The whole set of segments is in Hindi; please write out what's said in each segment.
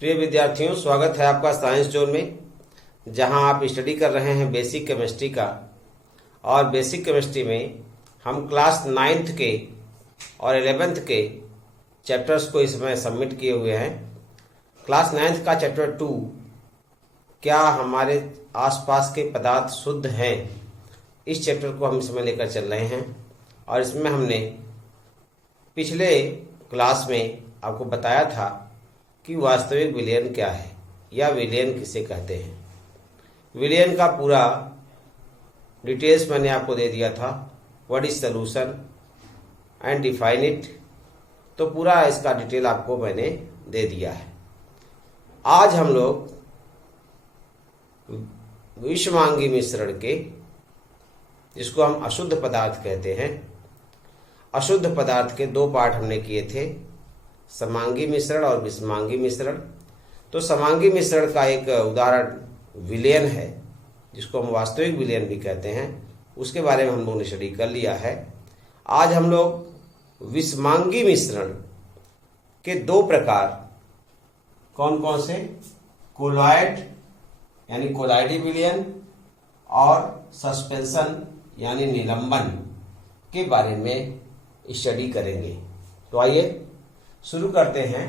प्रिय विद्यार्थियों, स्वागत है आपका साइंस जोन में, जहां आप स्टडी कर रहे हैं बेसिक केमिस्ट्री का। और बेसिक केमिस्ट्री में हम क्लास 9th के और 11th के चैप्टर्स को इस समय सबमिट किए हुए हैं। क्लास 9th का चैप्टर 2, क्या हमारे आसपास के पदार्थ शुद्ध हैं, इस चैप्टर को हम इस समय लेकर चल रहे हैं। और इसमें हमने पिछले क्लास में आपको बताया था कि वास्तविक विलयन क्या है या विलयन किसे कहते हैं। विलयन का पूरा डिटेल्स मैंने आपको दे दिया था, what is solution and define it, तो पूरा इसका डिटेल आपको मैंने दे दिया है। आज हम लोग विषमांगी मिश्रण के, जिसको हम अशुद्ध पदार्थ कहते हैं, अशुद्ध पदार्थ के दो पार्ट हमने किए थे, समांगी मिश्रण और विषमांगी मिश्रण। तो समांगी मिश्रण का एक उदाहरण विलयन है, जिसको हम वास्तविक विलयन भी कहते हैं, उसके बारे में हम लोगों ने स्टडी कर लिया है। आज हम लोग विषमांगी मिश्रण के दो प्रकार, कौन कौन से, कोलॉइड यानी कोलॉइडी विलयन और सस्पेंशन यानी निलंबन के बारे में स्टडी करेंगे। तो आइए शुरू करते हैं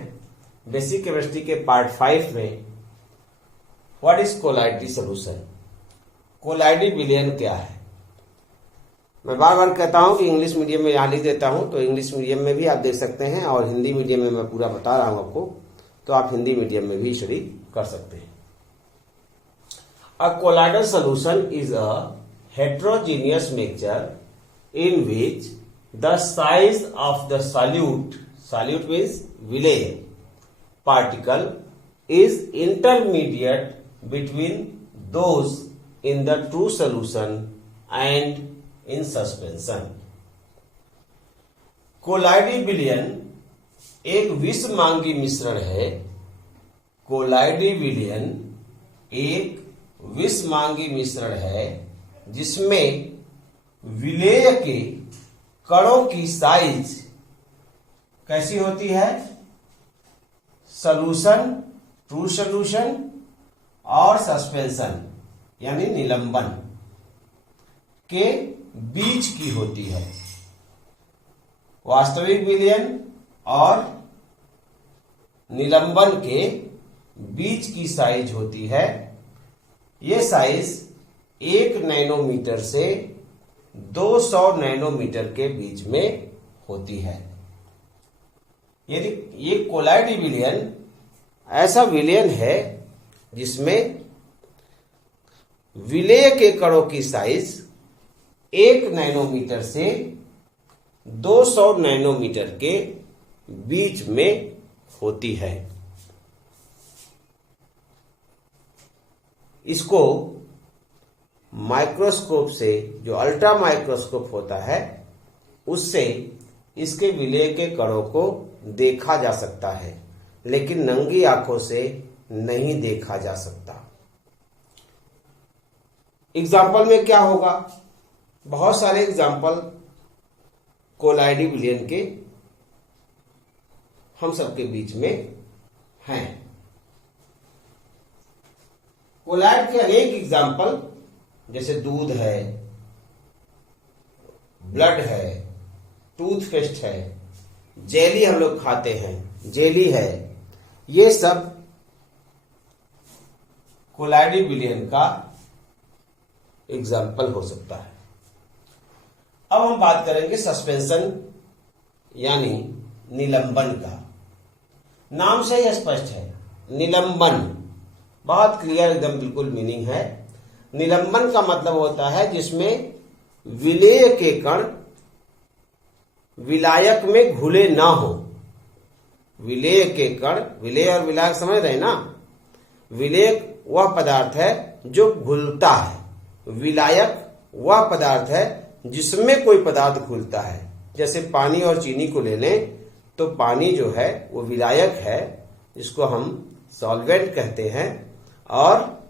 बेसिक केमिस्ट्री के पार्ट 5 में। व्हाट इज कोलॉइडी सॉल्यूशन, कोलॉइडी विलयन क्या है। मैं बार बार कहता हूं कि इंग्लिश मीडियम में यहां लिख देता हूं, तो इंग्लिश मीडियम में भी आप देख सकते हैं, और हिंदी मीडियम में मैं पूरा बता रहा हूं आपको, तो आप हिंदी मीडियम में भी स्टडी कर सकते हैं। A colloidal solution is a heterogeneous mixture in which the size of the solute means Vilay particle is intermediate between those in the true solution and in suspension. कोलॉइडी विलयन एक विषमांगी मिश्रण है। कोलॉइडी विलयन एक विषमांगी मिश्रण है जिसमें विलेय के कणों की साइज कैसी होती है, सॉल्यूशन, ट्रू सॉल्यूशन और सस्पेंशन यानी निलंबन के बीच की होती है। वास्तविक विलयन और निलंबन के बीच की साइज होती है। ये साइज 1 नैनोमीटर से 200 नैनोमीटर के बीच में होती है। यदि ये कोलॉइडी विलयन ऐसा विलयन है जिसमें विलेय के कणों की साइज 1 नैनोमीटर से 200 नैनोमीटर के बीच में होती है। इसको माइक्रोस्कोप से, जो अल्ट्रा माइक्रोस्कोप होता है, उससे इसके विलेय के कणों को देखा जा सकता है, लेकिन नंगी आंखों से नहीं देखा जा सकता। एग्जाम्पल में क्या होगा, बहुत सारे एग्जाम्पल कोलॉइडी विलयन के हम सबके बीच में हैं। कोलॉइड के अनेक एग्जाम्पल, जैसे दूध है, ब्लड है, टूथपेस्ट है, जेली हम लोग खाते हैं, जेली है, ये सब कोलॉइडी विलयन का एग्जाम्पल हो सकता है। अब हम बात करेंगे सस्पेंशन यानी निलंबन का। नाम से ही स्पष्ट है, निलंबन, बहुत क्लियर एकदम बिल्कुल मीनिंग है। निलंबन का मतलब होता है जिसमें विलेय के कण विलायक में घुले ना हो। विलेय के कण, विलेय और विलायक समझ रहे हैं ना। विलेय वह पदार्थ है जो घुलता है, विलायक वह पदार्थ है जिसमें कोई पदार्थ घुलता है। जैसे पानी और चीनी को ले लें, तो पानी जो है वो विलायक है, जिसको हम सॉल्वेंट कहते हैं, और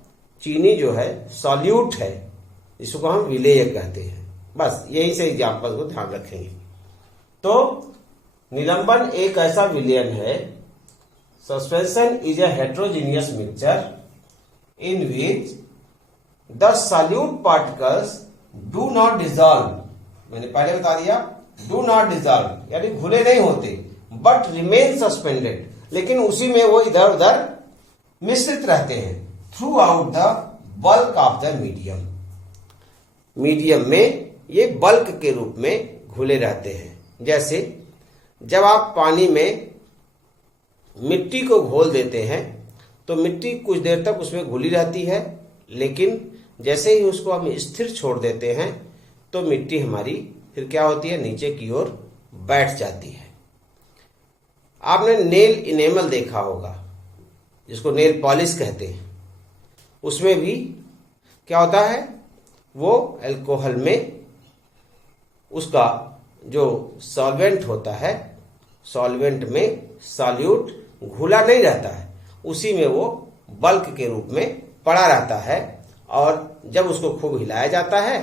चीनी जो है सॉल्यूट है, इसको हम विलेय कहते हैं। बस यही से एग्जाम्पल को ध्यान रखेंगे। तो निलंबन एक ऐसा विलयन है suspension is a heterogeneous mixture in which the solute particles do not dissolve. मैंने पहले बता दिया, डू नॉट डिजॉल्व यानी घुले नहीं होते, बट रिमेन सस्पेंडेड, लेकिन उसी में वो इधर उधर मिश्रित रहते हैं through out the bulk of the medium. Medium में ये बल्क के रूप में घुले रहते हैं। जैसे जब आप पानी में मिट्टी को घोल देते हैं तो मिट्टी कुछ देर तक उसमें घुली रहती है, लेकिन जैसे ही उसको हम स्थिर छोड़ देते हैं तो मिट्टी हमारी फिर क्या होती है, नीचे की ओर बैठ जाती है। आपने नेल इनेमल देखा होगा, जिसको नेल पॉलिश कहते हैं, उसमें भी क्या होता है, वो अल्कोहल में उसका जो सॉल्वेंट होता है, सॉल्वेंट में सॉल्यूट घुला नहीं रहता है, उसी में वो बल्क के रूप में पड़ा रहता है, और जब उसको खूब हिलाया जाता है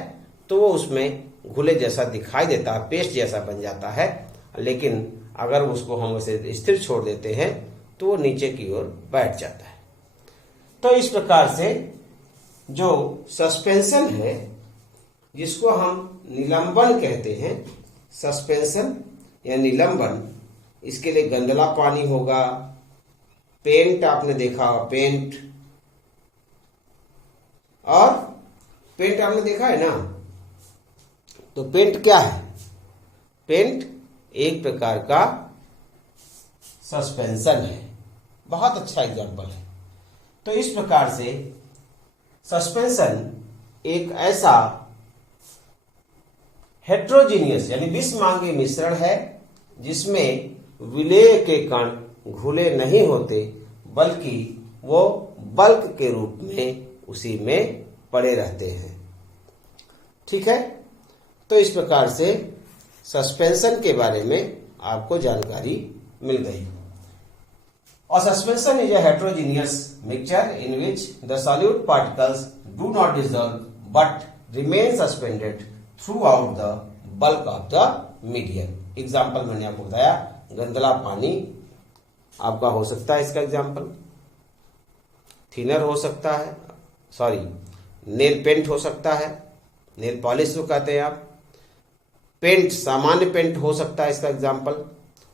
तो वो उसमें घुले जैसा दिखाई देता है, पेस्ट जैसा बन जाता है। लेकिन अगर उसको हम उसे स्थिर छोड़ देते हैं तो वो नीचे की ओर बैठ जाता है। तो इस प्रकार से जो सस्पेंशन है, जिसको हम निलंबन कहते हैं, सस्पेंशन या निलंबन, इसके लिए गंदला पानी होगा, पेंट आपने देखा होगा, पेंट, और पेंट आपने देखा है ना, तो पेंट क्या है, पेंट एक प्रकार का सस्पेंशन है, बहुत अच्छा एग्जाम्पल है। तो इस प्रकार से सस्पेंशन एक ऐसा हेट्रोजीनियस यानी विषमांगी मिश्रण है जिसमें विलेय के कण घुले नहीं होते, बल्कि वो बल्क के रूप में उसी में पड़े रहते हैं। ठीक है, तो इस प्रकार से सस्पेंशन के बारे में आपको जानकारी मिल गई। और suspension is a heterogeneous mixture in which the solute particles do not dissolve but remain suspended through out the bulk of the medium. Example मैंने आपको बताया, गंदला पानी आपका हो सकता है, इसका एग्जाम्पल थिनर हो सकता है, सॉरी नेल पेंट हो सकता है, नेल पॉलिश जो कहते हैं आप, पेंट सामान्य पेंट हो सकता है इसका एग्जाम्पल।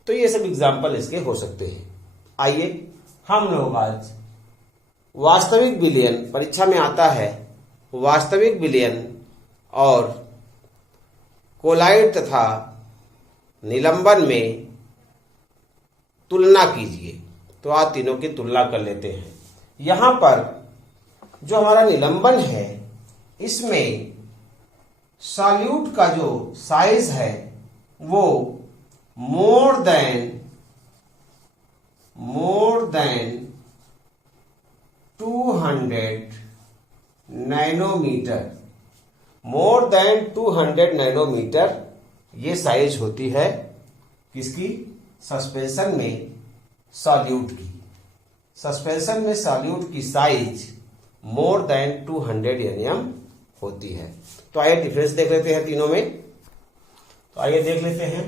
तो ये सब एग्जाम्पल इसके हो सकते हैं। आइए हम लोग आज वास्तविक विलयन, परीक्षा में आता है वास्तविक विलयन और कोलाइड तथा निलंबन में तुलना कीजिए। तो आज तीनों की तुलना कर लेते हैं। यहां पर जो हमारा निलंबन है, इसमें सॉल्यूट का जो साइज है वो more than 200 nanometre, more than 200 nanometre ये साइज होती है किसकी, सस्पेंशन में सॉल्यूट की। सस्पेंशन में सॉल्यूट की साइज मोर देन 200 nm होती है। तो आइए डिफरेंस देख लेते हैं तीनों में। तो आइए देख लेते हैं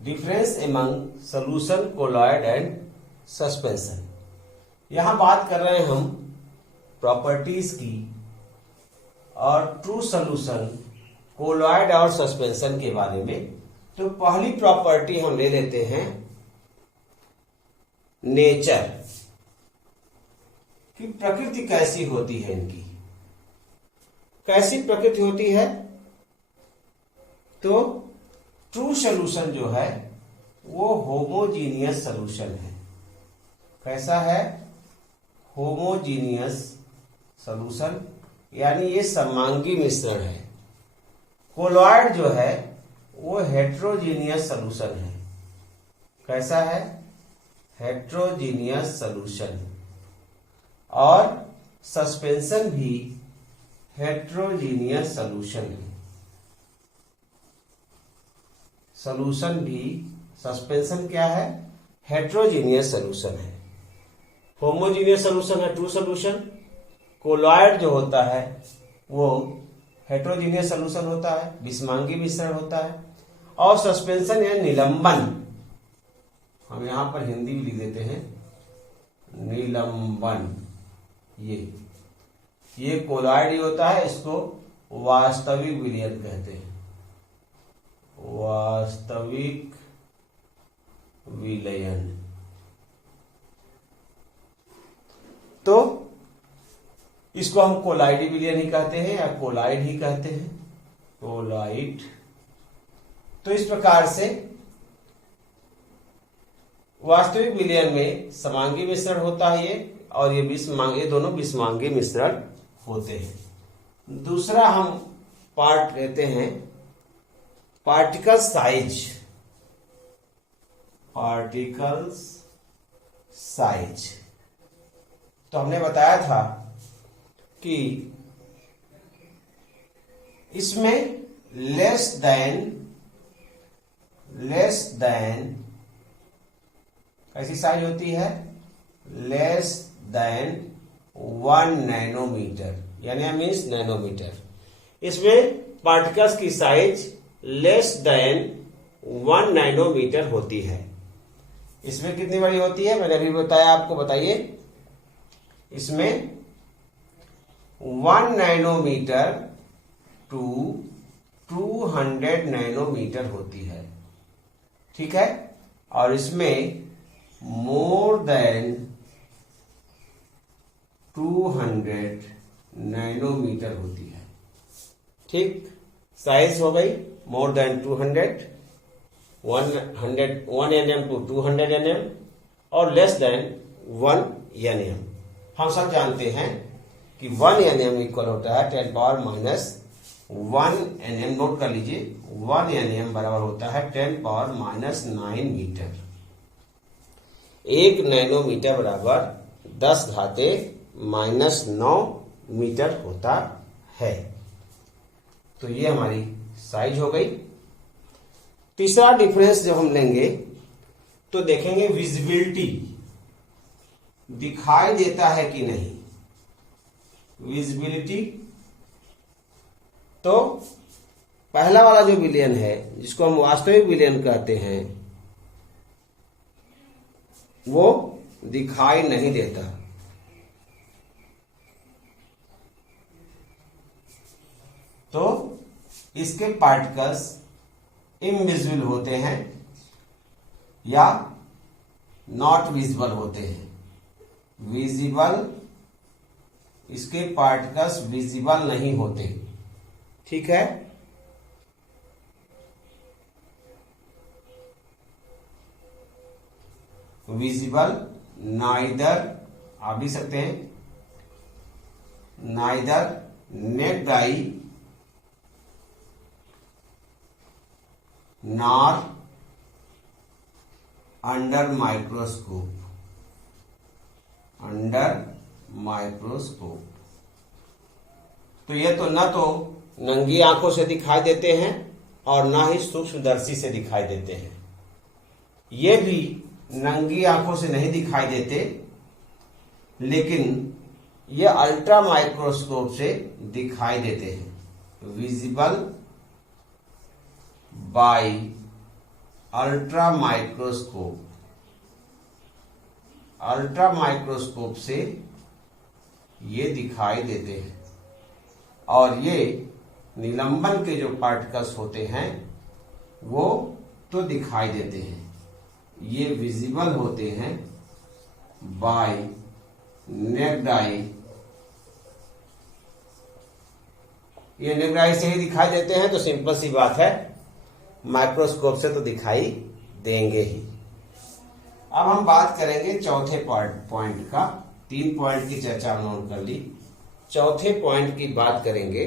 difference among solution, colloid and suspension. यहां बात कर रहे हैं हम प्रॉपर्टीज की, और ट्रू सोल्यूशन, कोलॉइड और सस्पेंशन के बारे में। तो पहली प्रॉपर्टी हम ले लेते हैं नेचर की, प्रकृति कैसी होती है इनकी, कैसी प्रकृति होती है। तो ट्रू सॉल्यूशन जो है वो होमोजीनियस सॉल्यूशन है। कैसा है, होमोजीनियस सॉल्यूशन, यानी ये समांगी मिश्रण है। कोलॉइड जो है वो हेट्रोजीनियस सॉल्यूशन है। कैसा है, हेट्रोजीनियस सॉल्यूशन। और सस्पेंशन भी हेट्रोजीनियस सॉल्यूशन है। सॉल्यूशन भी, सस्पेंशन क्या है, हेट्रोजीनियस सॉल्यूशन है। होमोजीनियस सॉल्यूशन है ट्रू सॉल्यूशन। कोलॉइड जो होता है वो हेट्रोजीनियस सॉल्यूशन होता है, विषमांगी मिश्रण होता है। और सस्पेंशन या निलंबन, हम यहां पर हिंदी भी लिख देते हैं, निलंबन, ये कोलॉइड ही होता है, इसको वास्तविक विलयन कहते हैं, वास्तविक विलयन। तो इसको हम कोलाइड विलयन ही कहते हैं या कोलाइड ही कहते हैं, कोलाइड। तो इस प्रकार से वास्तविक विलयन में समांगी मिश्रण होता है ये, और ये दोनों विषमांगी मिश्रण होते हैं। दूसरा हम पार्ट लेते हैं पार्टिकल साइज, पार्टिकल्स साइज। तो हमने बताया था कि इसमें लेस देन कैसी साइज होती है, लेस देन 1 नैनोमीटर, यानी मीन्स नैनोमीटर। इसमें पार्टिकल्स की साइज लेस देन 1 नैनोमीटर होती है। इसमें कितनी बड़ी होती है, मैंने अभी बताया आपको, बताइए। इसमें 1 नैनोमीटर टू 200 नैनोमीटर होती है, ठीक है। और इसमें मोर देन 200 नैनोमीटर होती है, ठीक। साइज हो गई more than 200, 1 nm to 200 nm, और लेस देन 1 nm। हम सब जानते हैं कि 1 nm इक्वल होता है 10 पावर माइनस 1 nm। नोट कर लीजिए, 1 nm बराबर होता है 10 पावर माइनस 9 मीटर। 1 नैनोमीटर बराबर 10 घाते माइनस 9 मीटर होता है। तो ये हमारी साइज हो गई। तीसरा डिफरेंस जब हम लेंगे तो देखेंगे विजिबिलिटी, दिखाई देता है कि नहीं, विजिबिलिटी। तो पहला वाला जो विलयन है, जिसको हम वास्तविक विलयन कहते हैं, वो दिखाई नहीं देता। तो इसके पार्टिकल्स इनविजिबल होते हैं या नॉट विजिबल होते हैं। विजिबल, इसके पार्टिकल्स विजिबल नहीं होते, ठीक है। विजिबल नाइदर, आप भी सकते हैं, नाइदर नेक्ड आई nor under microscope, under microscope. तो ये तो न तो नंगी आंखों से दिखाई देते हैं और ना ही सूक्ष्मदर्शी से दिखाई देते हैं। ये भी नंगी आंखों से नहीं दिखाई देते, लेकिन ये अल्ट्रा माइक्रोस्कोप से दिखाई देते हैं। Visible by ultra microscope, ultra microscope से ये दिखाई देते हैं। और ये निलंबन के जो पार्टिकल्स होते हैं वो तो दिखाई देते हैं, ये विजिबल होते हैं बाय नेक्ड आई। ये नेक्ड आई से ही दिखाई देते हैं, तो सिंपल सी बात है, माइक्रोस्कोप से तो दिखाई देंगे ही। अब हम बात करेंगे चौथे पॉइंट का। 3 पॉइंट की चर्चा हमने कर ली, चौथे पॉइंट की बात करेंगे।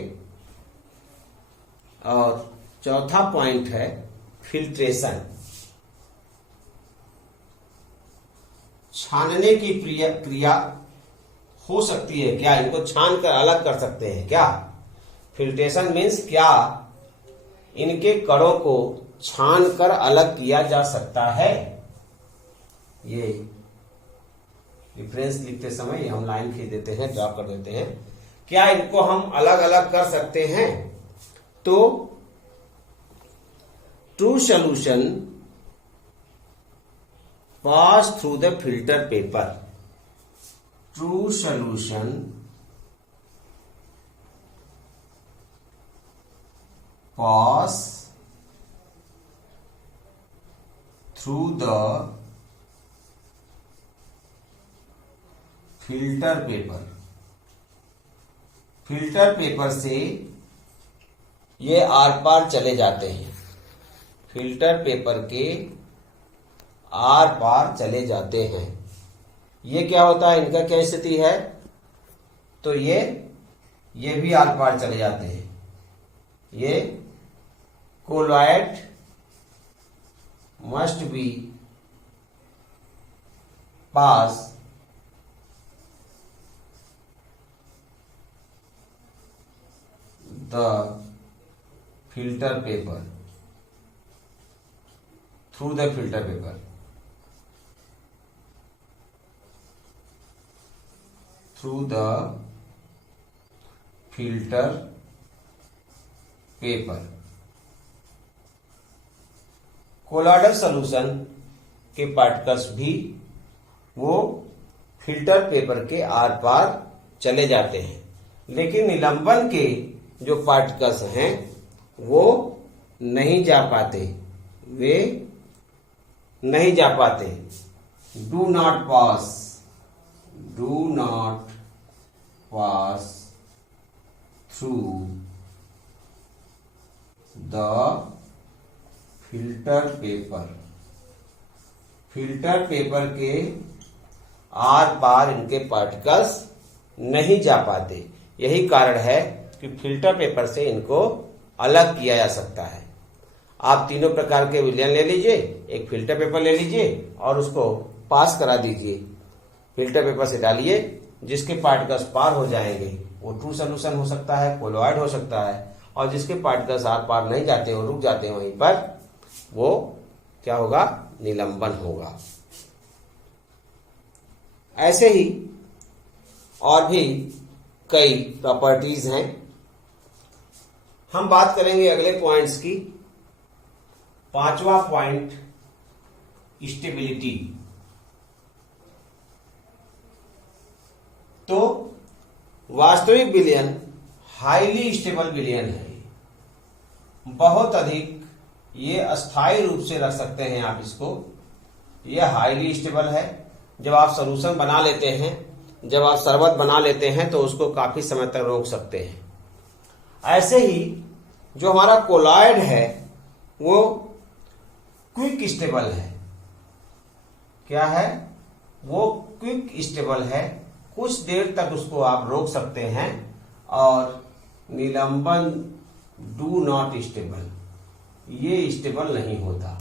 और चौथा पॉइंट है फिल्ट्रेशन। छानने की क्रिया हो सकती है क्या, इनको छान कर अलग कर सकते हैं क्या? फिल्ट्रेशन मीन्स क्या इनके कणों को छान कर अलग किया जा सकता है? ये डिफरेंस लिखते समय हम लाइन खींच देते हैं, ड्रॉ कर देते हैं। क्या इनको हम अलग अलग कर सकते हैं? तो true solution pass through the filter paper, true solution pass through the filter paper. Filter paper से ये आर पार चले जाते हैं, फिल्टर पेपर के आर पार चले जाते हैं। ये क्या होता है, इनका क्या स्थिति है, तो ये भी आर पार चले जाते हैं। ये colloid must be pass the filter paper through the filter paper through the filter paper। Colloidal solution के पार्टिकल्स भी वो फिल्टर पेपर के आर पार चले जाते हैं, लेकिन निलंबन के जो पार्टिकल्स हैं वो नहीं जा पाते, वे नहीं जा पाते। Do not pass through the filter paper. Filter paper के आर पार इनके पार्टिकल्स नहीं जा पाते। यही कारण है कि फिल्टर पेपर से इनको अलग किया जा सकता है। आप तीनों प्रकार के विलयन ले लीजिए, एक फिल्टर पेपर ले लीजिए और उसको पास करा दीजिए। फिल्टर पेपर से डालिए, जिसके पार्टिकल्स पार हो जाएंगे वो ट्रू सॉल्यूशन हो सकता है, कोलॉइड हो सकता है, और जिसके पार्टिकल्स आर पार नहीं जाते हो, रुक जाते हैं वहीं पर, वो क्या होगा, निलंबन होगा। ऐसे ही और भी कई प्रॉपर्टीज हैं। हम बात करेंगे अगले पॉइंट्स की। पांचवा पॉइंट, स्टेबिलिटी। तो वास्तविक विलयन हाईली स्टेबल विलयन है, बहुत अधिक ये अस्थायी रूप से रख सकते हैं आप इसको। ये हाईली स्टेबल है। जब आप सॉल्यूशन बना लेते हैं, जब आप शरबत बना लेते हैं तो उसको काफी समय तक रोक सकते हैं। ऐसे ही जो हमारा कोलॉइड है वो क्विक स्टेबल है। क्या है, वो क्विक स्टेबल है, कुछ देर तक उसको आप रोक सकते हैं। और निलंबन डू नॉट स्टेबल, ये स्टेबल नहीं होता।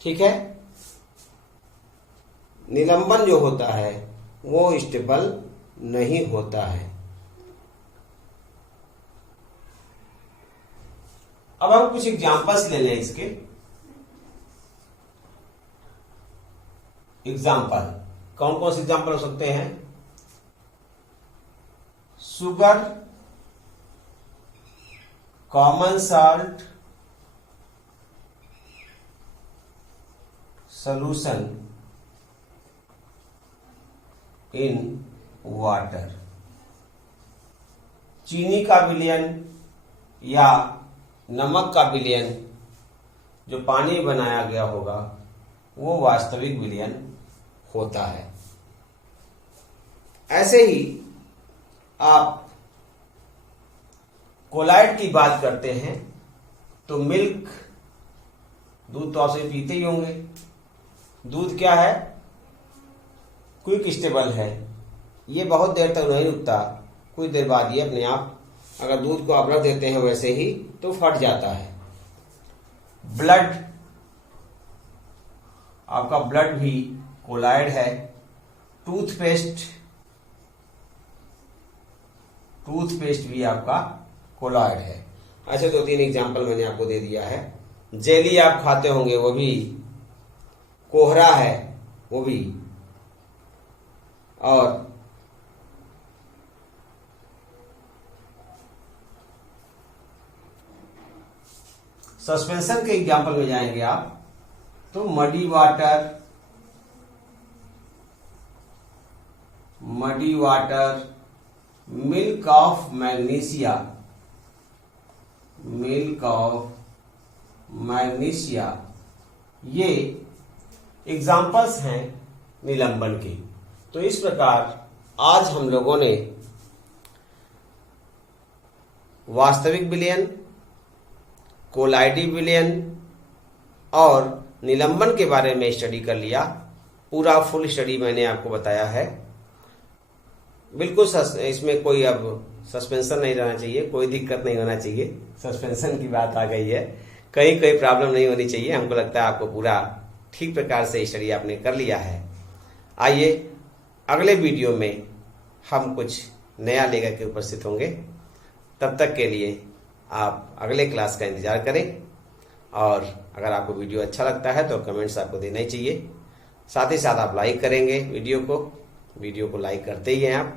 ठीक है, निलंबन जो होता है वो स्टेबल नहीं होता है। अब हम कुछ एग्जांपल्स ले लें इसके। एग्जांपल कौन कौन से एग्जांपल हो सकते हैं? Sugar, common salt, solution in water. चीनी का विलयन या नमक का विलयन जो पानी में बनाया गया होगा वो वास्तविक विलयन होता है। ऐसे ही आप कोलॉइड की बात करते हैं तो मिल्क, दूध तो आप सभी पीते ही होंगे। दूध क्या है, क्विक स्टेबल है, ये बहुत देर तक नहीं रुकता, कुछ देर बाद ये अपने आप, अगर दूध को आप रख देते हैं वैसे ही तो फट जाता है। ब्लड, आपका ब्लड भी कोलॉइड है। टूथपेस्ट भी आपका कोलॉइड है। ऐसे दो तीन एग्जांपल मैंने आपको दे दिया है। जेली आप खाते होंगे, वो भी कोहरा है, वो भी। और सस्पेंशन के एग्जांपल में जाएंगे आप तो muddy water, milk of magnesia, milk of magnesia, ये एग्जाम्पल्स हैं निलंबन की। तो इस प्रकार आज हम लोगों ने वास्तविक विलयन, कोलाइडी विलयन और निलंबन के बारे में स्टडी कर लिया। पूरा फुल स्टडी मैंने आपको बताया है। बिल्कुल इसमें कोई अब सस्पेंशन नहीं रहना चाहिए, कोई दिक्कत नहीं होना चाहिए। सस्पेंशन की बात आ गई है, कहीं कोई प्रॉब्लम नहीं होनी चाहिए। हमको लगता है आपको पूरा ठीक प्रकार से स्टडी आपने कर लिया है। आइए अगले वीडियो में हम कुछ नया लेकर के उपस्थित होंगे। तब तक के लिए आप अगले क्लास का इंतजार करें, और अगर आपको वीडियो अच्छा लगता है तो कमेंट्स आपको देना ही चाहिए। साथ ही साथ आप लाइक करेंगे वीडियो को लाइक करते ही हैं आप।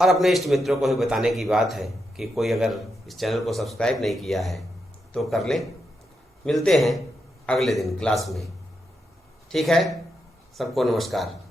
और अपने इष्ट मित्रों को भी बताने की बात है कि कोई अगर इस चैनल को सब्सक्राइब नहीं किया है तो कर लें। मिलते हैं अगले दिन क्लास में। ठीक है, सबको नमस्कार।